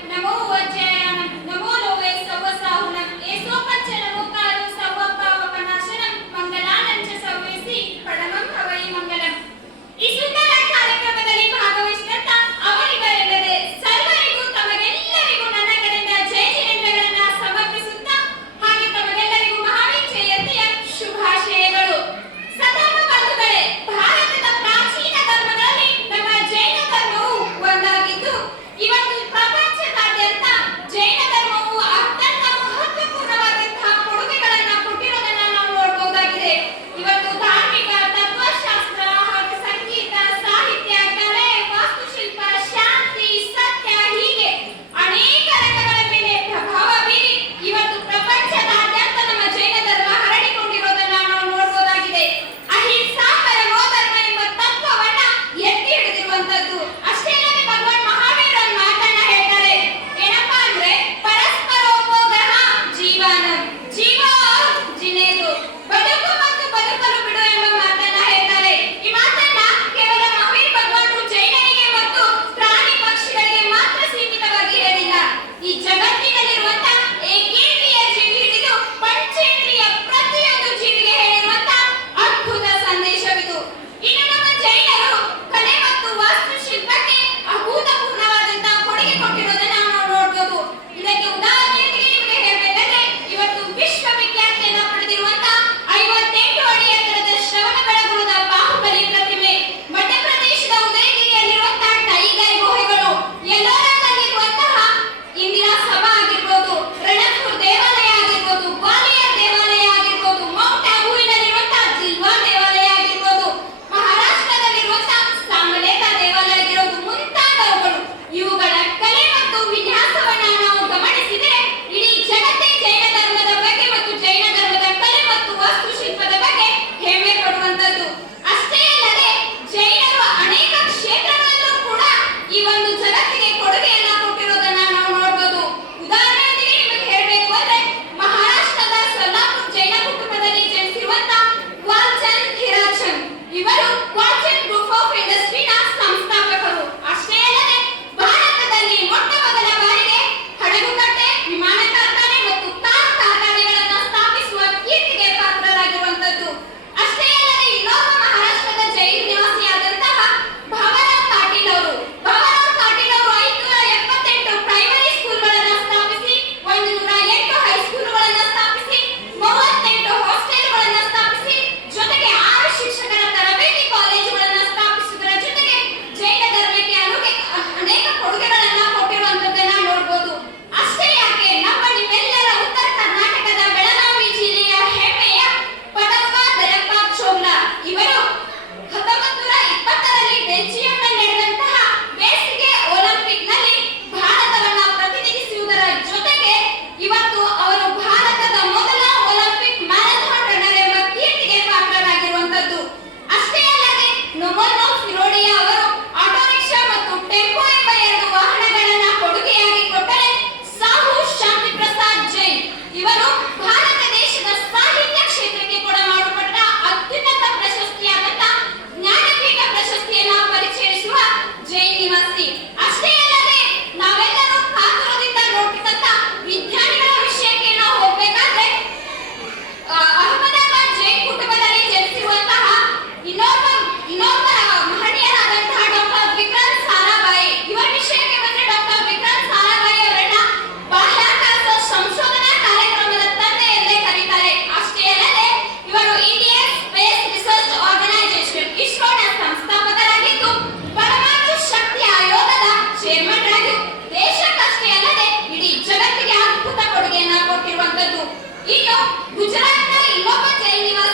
прямого એ ગુજરાતના એ લોકો જૈનિવાસી